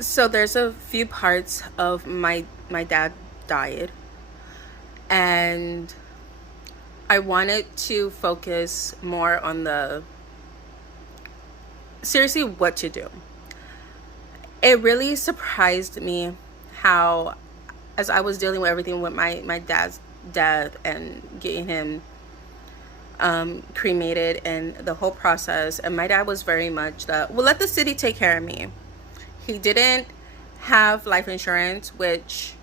So there's a few parts of my dad died, and I wanted to focus more on the seriously what to do. It really surprised me how, as I was dealing with everything with my dad's death and getting him cremated and the whole process, and my dad was very much the, well, let the city take care of me. He didn't have life insurance, which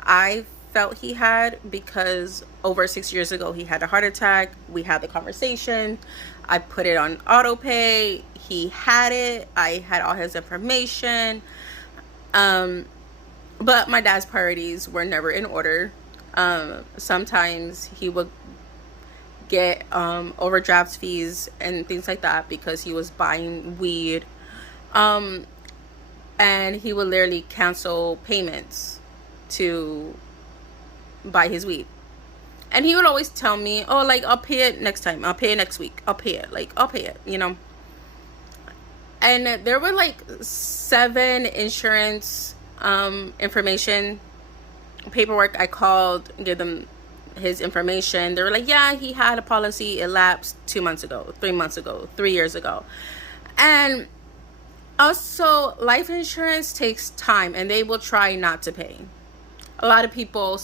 I felt he had because over 6 years ago he had a heart attack. We had the conversation. I put it on auto pay. He had it. I had all his information. Um, but my dad's priorities were never in order. Sometimes he would get overdraft fees and things like that because he was buying weed. Um, and he would literally cancel payments to buy his weed. And he would always tell me, oh, like, I'll pay it next time. I'll pay it next week. I'll pay it. Like, I'll pay it, you know? And there were like 7 insurance information paperwork. I called, gave them his information. They were like, yeah, he had a policy. It lapsed 2 months ago, 3 months ago, 3 years ago. And also, life insurance takes time and they will try not to pay. A lot of people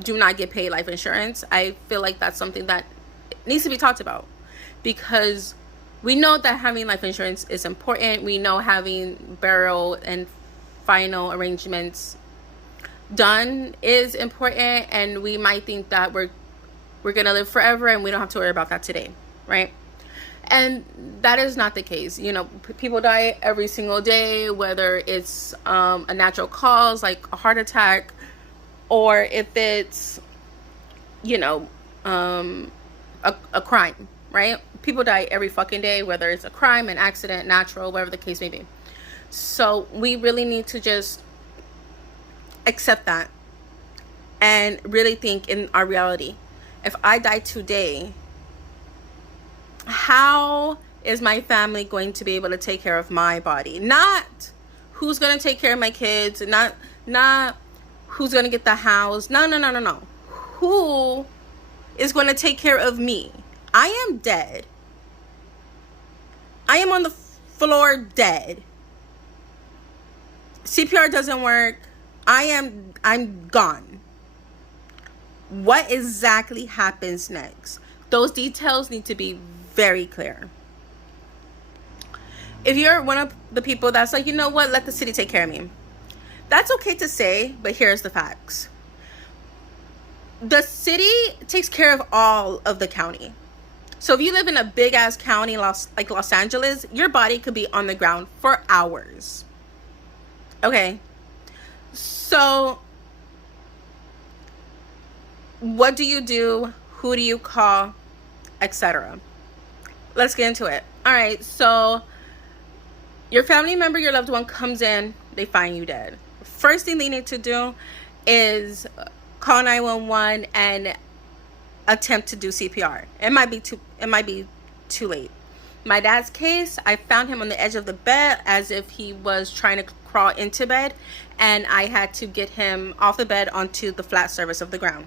do not get paid life insurance. I feel like that's something that needs to be talked about because we know that having life insurance is important. We know having burial and final arrangements done is important, and we might think that we're gonna live forever and we don't have to worry about that today, right? And that is not the case. You know, people die every single day, whether it's a natural cause like a heart attack, or if it's, you know, a crime, right? People die every fucking day, whether it's a crime, an accident, natural, whatever the case may be. So we really need to just accept that and really think in our reality. If I die today, how is my family going to be able to take care of my body? Not who's going to take care of my kids, not who's going to get the house. No. Who is going to take care of me? I am dead. I am on the floor dead. CPR doesn't work. I'm gone. What exactly happens next? Those details need to be very clear. If you're one of the people that's like, you know what, let the city take care of me, that's okay to say, but here's the facts. The city takes care of all of the county. So if you live in a big ass county like Los Angeles, your body could be on the ground for hours. Okay. So what do you do? Who do you call? Etc. Let's get into it. All right. So your family member, your loved one comes in, they find you dead. First thing they need to do is call 911 and attempt to do CPR. It might be too late. My dad's case, I found him on the edge of the bed as if he was trying to crawl into bed, and I had to get him off the bed onto the flat surface of the ground.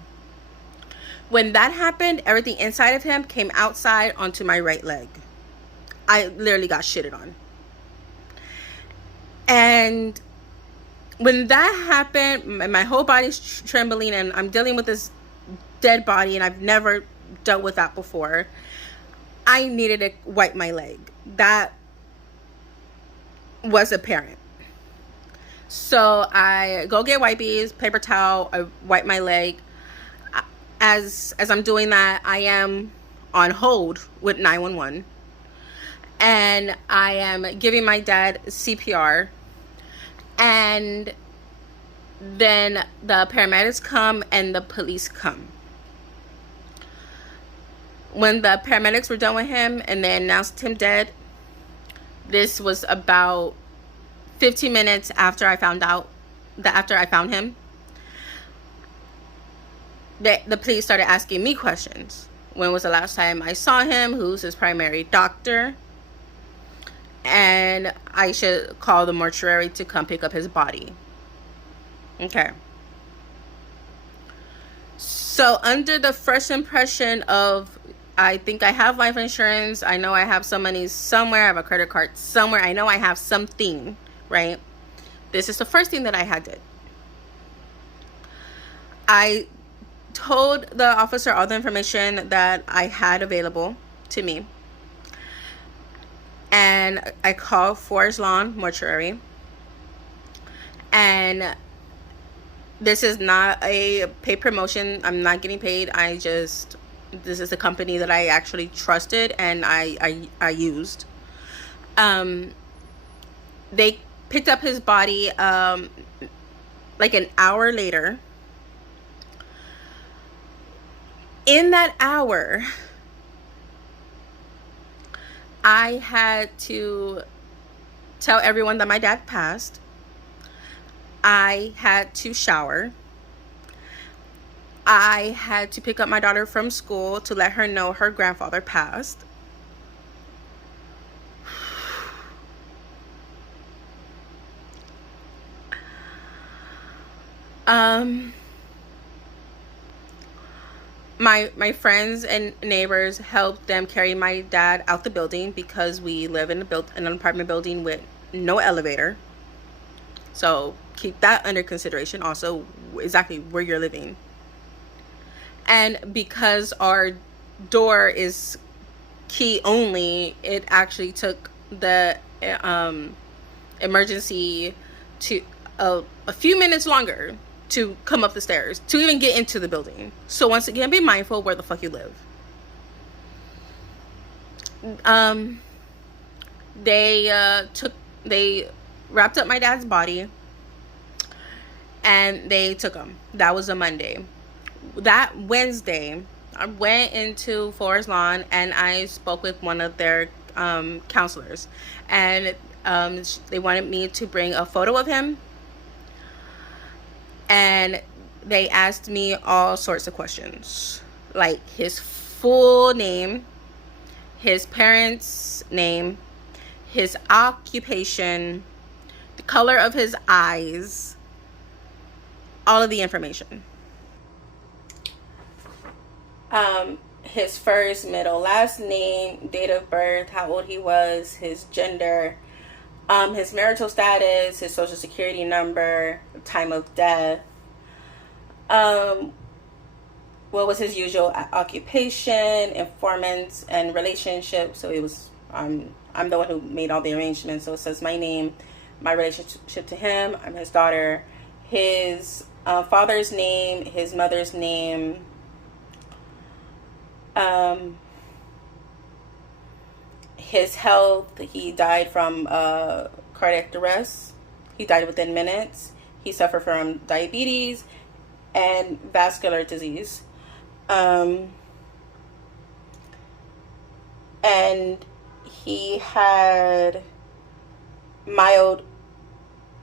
When that happened, everything inside of him came outside onto my right leg. I literally got shitted on. And when that happened, my whole body's trembling, and I'm dealing with this dead body, and I've never dealt with that before. I needed to wipe my leg. That was apparent. So I go get wipies, paper towel, I wipe my leg. As I'm doing that, I am on hold with 911. And I am giving my dad CPR. And then the paramedics come and the police come. When the paramedics were done with him and they announced him dead, this was about 15 minutes after I found him. The police started asking me questions. When was the last time I saw him? Who's his primary doctor? and I should call the mortuary to come pick up his body. Okay. So under the first impression of, I think I have life insurance, I know I have some money somewhere, I have a credit card somewhere, I know I have something, right? This is the first thing that I had did. I told the officer all the information that I had available to me. And I called Forest Lawn Mortuary. And this is not a paid promotion. I'm not getting paid. This is a company that I actually trusted and I used. They picked up his body like an hour later. In that hour, I had to tell everyone that my dad passed. I had to shower. I had to pick up my daughter from school to let her know her grandfather passed. My friends and neighbors helped them carry my dad out the building because we live in an apartment building with no elevator. So keep that under consideration also, exactly where you're living. And because our door is key only, it actually took the emergency to a few minutes longer to come up the stairs to even get into the building. So once again, be mindful where the fuck you live. They wrapped up my dad's body and they took him. That was a Monday. That Wednesday, I went into Forest Lawn and I spoke with one of their counselors, and they wanted me to bring a photo of him, and they asked me all sorts of questions, like his full name, his parents' name, his occupation, the color of his eyes, all of the information. His first, middle, last name, date of birth, how old he was, his gender, his marital status, his social security number, time of death, what was his usual occupation, informants, and relationship. So it was, I'm the one who made all the arrangements. So it says my name, my relationship to him, I'm his daughter, his father's name, his mother's name, his health. He died from cardiac arrest. He died within minutes. He suffered from diabetes and vascular disease. And he had mild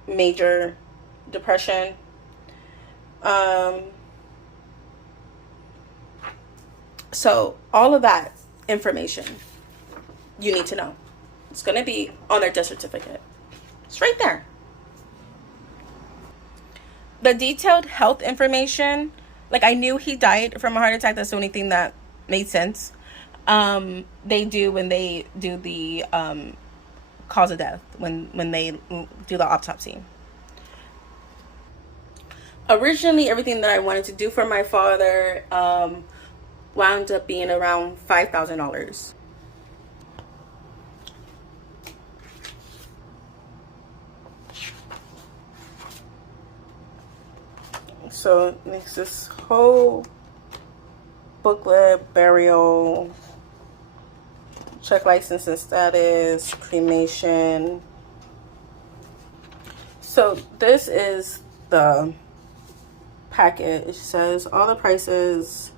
major depression. So all of that information you need to know. It's going to be on their death certificate. It's right there. The detailed health information, like I knew he died from a heart attack. That's the only thing that made sense. They do when they do the cause of death, when they do the autopsy. Originally, everything that I wanted to do for my father wound up being around $5,000. So next, this whole booklet, burial, check license and status, cremation. So this is the packet. It says all the prices.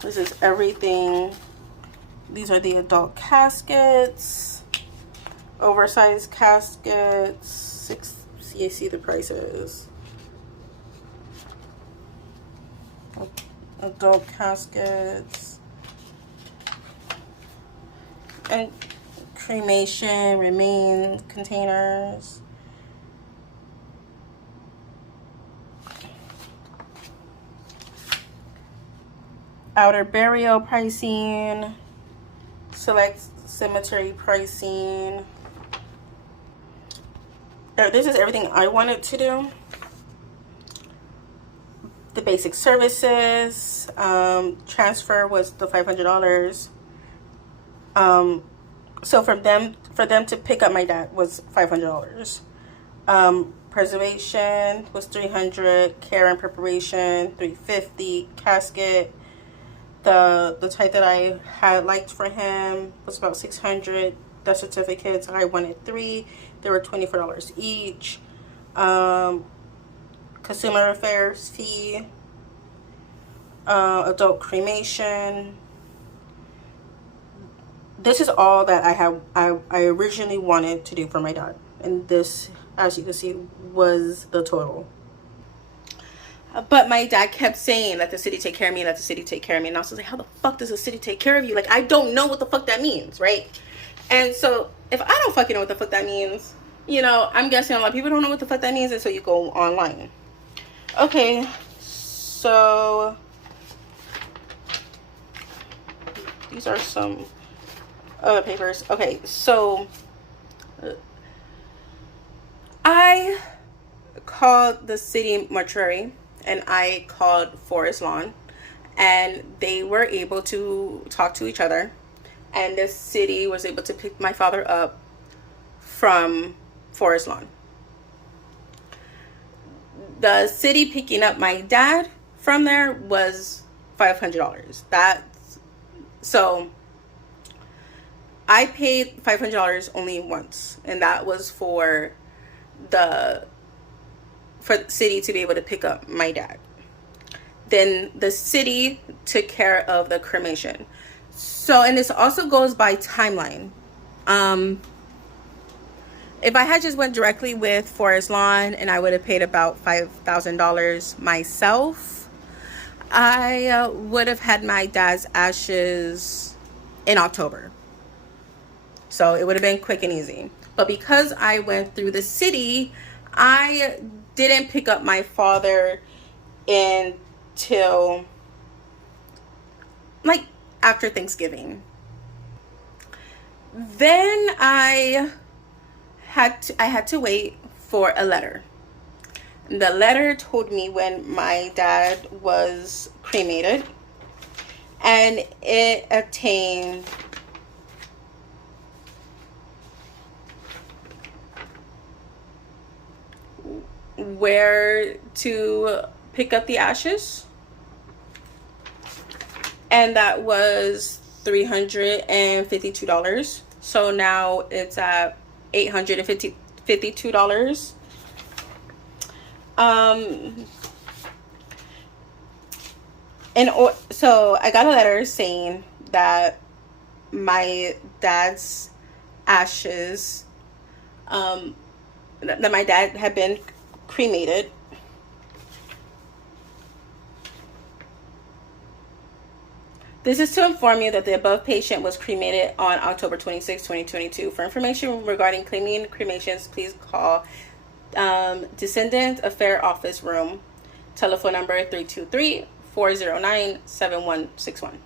This is everything. These are the adult caskets, oversized caskets. You see the prices. Adult caskets. And cremation, remain containers. Outer burial pricing. Select cemetery pricing. This is everything I wanted to do. The basic services. Transfer was the $500. So for them to pick up my dad was $500. Preservation was $300. Care and preparation $350. Casket, the type that I had liked for him, was about $600. Death certificates, I wanted 3. They were $24 each. Consumer affairs fee. Adult cremation. This is all that I originally wanted to do for my dad, and this, as you can see, was the total. But my dad kept saying, let the city take care of me, let the city take care of me. And I was like, how the fuck does the city take care of you? Like, I don't know what the fuck that means, right? And so if I don't fucking know what the fuck that means, you know, I'm guessing a lot of people don't know what the fuck that means until you go online. Okay, so these are some other papers. Okay, so I called the city mortuary and I called Forest Lawn, and they were able to talk to each other, and the city was able to pick my father up from Forest Lawn. The city picking up my dad from there was $500. So I paid $500 only once, and that was for the city to be able to pick up my dad. Then the city took care of the cremation. So, and this also goes by timeline. If I had just went directly with Forest Lawn and I would have paid about $5,000 myself, I would have had my dad's ashes in October. So it would have been quick and easy. But because I went through the city, I didn't pick up my father until like after Thanksgiving. Then I had to wait for a letter. The letter told me when my dad was cremated, and it obtained where to pick up the ashes, and that was $352. So now it's at $852. So I got a letter saying that my dad's ashes, that my dad had been cremated. This is to inform you that the above patient was cremated on October 26, 2022. For information regarding claiming cremations, please call Descendant Affair Office Room. Telephone number 323-409-7161.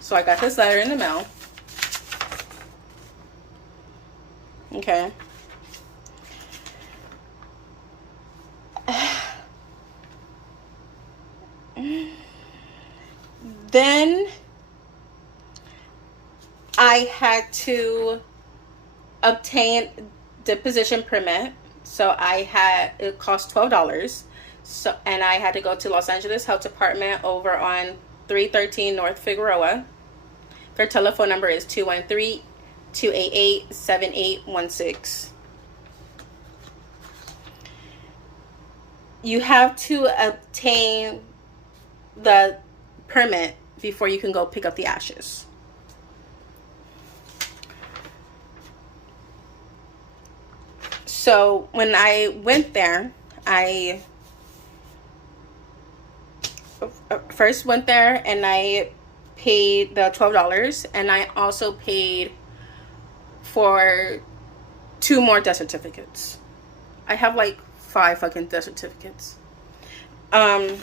So I got this letter in the mail. Okay. Then I had to obtain deposition permit. So it cost $12. So, and I had to go to Los Angeles Health Department over on 313 North Figueroa. Their telephone number is 213-288-7816. You have to obtain the permit before you can go pick up the ashes. So when I went there, I first went there and I paid the $12, and I also paid for 2 more death certificates. I have like 5 fucking death certificates. Then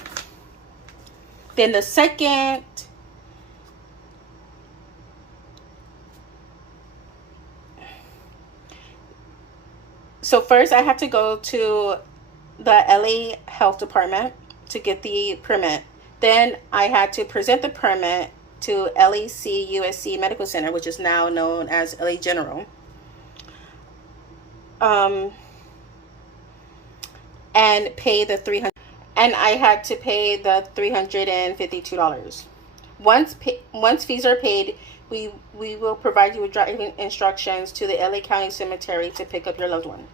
the second, so first I had to go to the LA Health Department to get the permit. Then I had to present the permit to LAC USC Medical Center, which is now known as LA General. And pay the $300, and I had to pay the $352. Once fees are paid, we will provide you with driving instructions to the LA County Cemetery to pick up your loved one.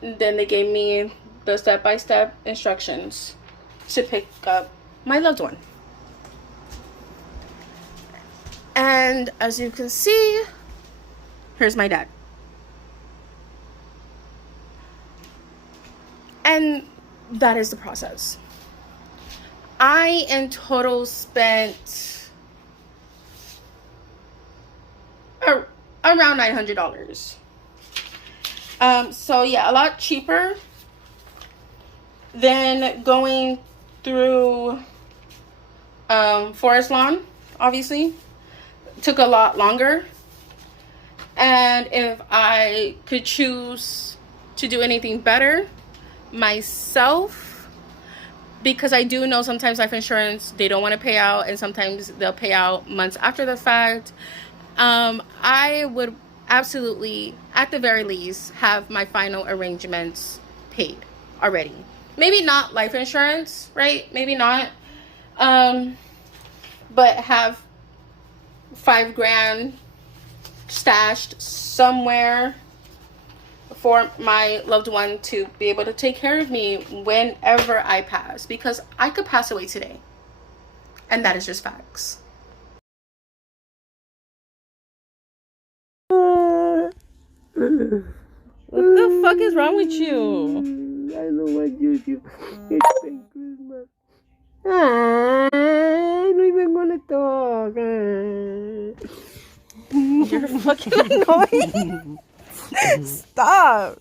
Then they gave me the step-by-step instructions to pick up my loved one. And as you can see, here's my dad. And that is the process. I in total spent around $900. So yeah, a lot cheaper than going through Forest Lawn, obviously. Took a lot longer. And if I could choose to do anything better myself, because I do know sometimes life insurance, they don't want to pay out, and sometimes they'll pay out months after the fact, I would absolutely, at the very least, have my final arrangements paid already. Maybe not life insurance, right? Maybe not. But have $5,000 stashed somewhere for my loved one to be able to take care of me whenever I pass, because I could pass away today, and that is just facts. What the fuck is wrong with you? I don't want you to spend Christmas. I'm not even gonna talk. You're fucking annoying. Stop.